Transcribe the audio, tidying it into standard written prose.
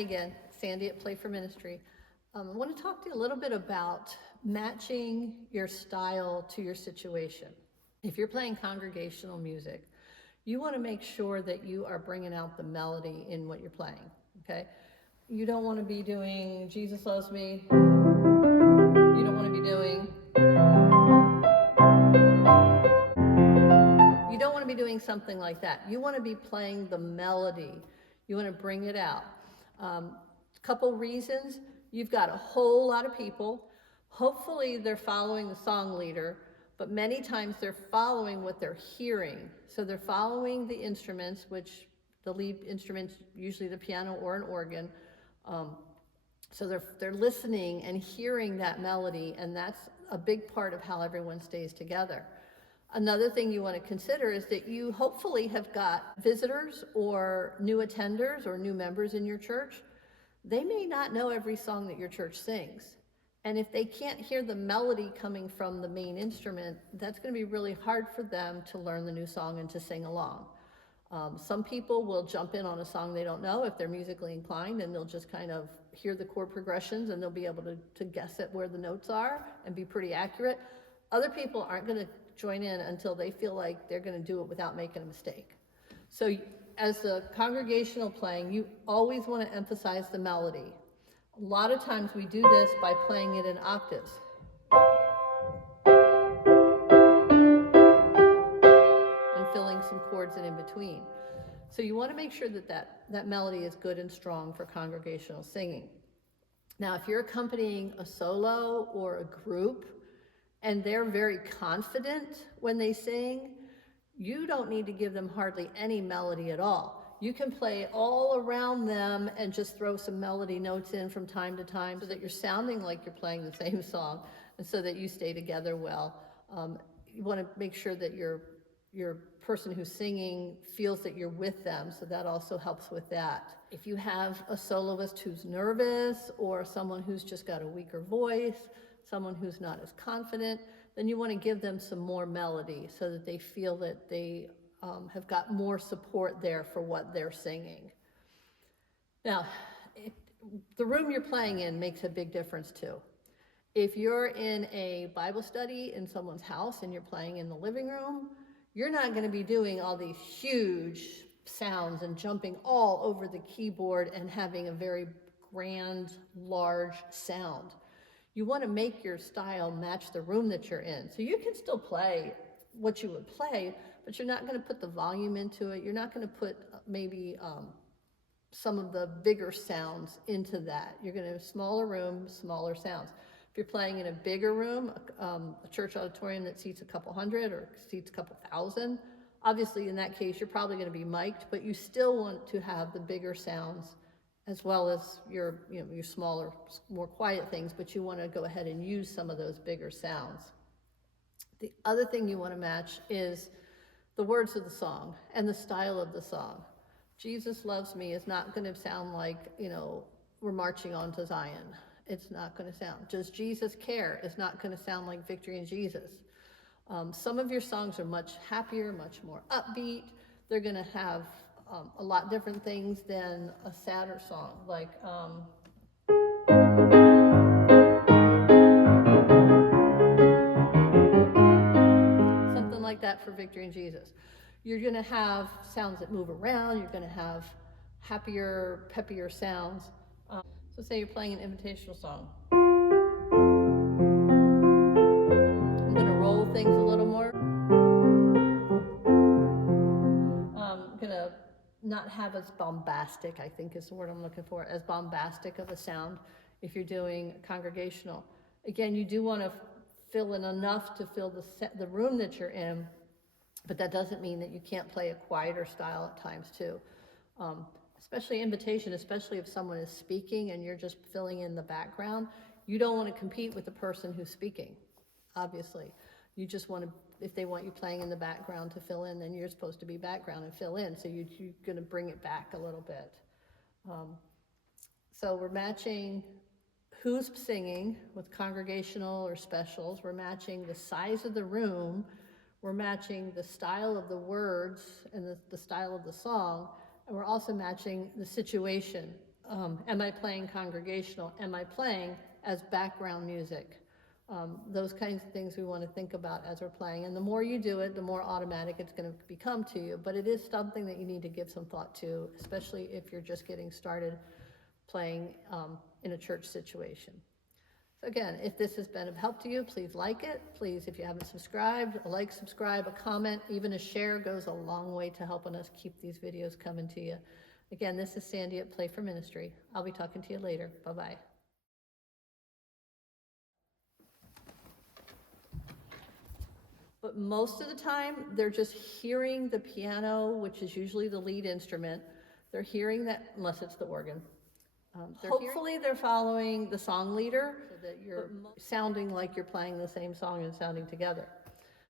again, Sandy at Play for Ministry. I want to talk to you a little bit about matching your style to your situation. If you're playing congregational music, you want to make sure that you are bringing out the melody in what you're playing, okay? You don't want to be doing Jesus Loves Me. You don't want to be doing... You don't want to be doing something like that. You want to be playing the melody. You want to bring it out. Couple reasons. You've got a whole lot of people. Hopefully they're following the song leader, but many times they're following what they're hearing. So they're following the instruments, which the lead instrument's usually the piano or an organ. So they're listening and hearing that melody, and that's a big part of how everyone stays together. Another thing you want to consider is that you hopefully have got visitors or new attenders or new members in your church. They may not know every song that your church sings. And if they can't hear the melody coming from the main instrument, that's going to be really hard for them to learn the new song and to sing along. Some people will jump in on a song they don't know if they're musically inclined, and they'll just kind of hear the chord progressions and they'll be able to guess at where the notes are and be pretty accurate. Other people aren't going to join in until they feel like they're going to do it without making a mistake. So as a congregational playing, you always want to emphasize the melody. A lot of times we do this by playing it in octaves. And filling some chords in between. So you want to make sure that melody is good and strong for congregational singing. Now, if you're accompanying a solo or a group, and they're very confident when they sing, you don't need to give them hardly any melody at all. You can play all around them and just throw some melody notes in from time to time so that you're sounding like you're playing the same song and so that you stay together well. You want to make sure that your person who's singing feels that you're with them, so that also helps with that. If you have a soloist who's nervous or someone who's just got a weaker voice, someone who's not as confident, then you want to give them some more melody so that they feel that they have got more support there for what they're singing. Now, the room you're playing in makes a big difference too. If you're in a Bible study in someone's house and you're playing in the living room, you're not going to be doing all these huge sounds and jumping all over the keyboard and having a very grand, large sound. You want to make your style match the room that you're in. So you can still play what you would play, but you're not going to put the volume into it. You're not going to put maybe some of the bigger sounds into that. You're going to have a smaller room, smaller sounds. If you're playing in a bigger room, a church auditorium that seats a couple hundred or seats a couple thousand, obviously in that case you're probably going to be mic'd, but you still want to have the bigger sounds as well as your smaller, more quiet things, but you want to go ahead and use some of those bigger sounds. The other thing you want to match is the words of the song and the style of the song. Jesus Loves Me is not going to sound like, we're marching on to Zion. It's not going to sound. Does Jesus Care is not going to sound like Victory in Jesus. Some of your songs are much happier, much more upbeat. They're going to have a lot different things than a sadder song, like something like that for Victory in Jesus. You're going to have sounds that move around. You're going to have happier, peppier sounds. So say you're playing an invitational song. I'm going to roll things a little more. I'm going to not have as bombastic, I think is the word I'm looking for, as bombastic of a sound if you're doing congregational. Again, you do want to fill in enough to fill the room that you're in, but that doesn't mean that you can't play a quieter style at times too. Especially invitation, especially if someone is speaking and you're just filling in the background, you don't want to compete with the person who's speaking, obviously. You just want to, if they want you playing in the background to fill in, then you're supposed to be background and fill in, so you're going to bring it back a little bit. So we're matching who's singing with congregational or specials. We're matching the size of the room. We're matching the style of the words and the style of the song. And we're also matching the situation Am I playing congregational? Am I playing as background music? Those kinds of things we want to think about as we're playing. And the more you do it, the more automatic it's going to become to you. But it is something that you need to give some thought to, especially if you're just getting started playing in a church situation. So again, if this has been of help to you, please like it. Please, if you haven't subscribed, a like, subscribe, a comment, even a share goes a long way to helping us keep these videos coming to you. Again, this is Sandy at Play for Ministry. I'll be talking to you later. Bye-bye. But most of the time, they're just hearing the piano, which is usually the lead instrument. They're hearing that, unless it's the organ. Hopefully they're following the song leader so that you're sounding like you're playing the same song and sounding together.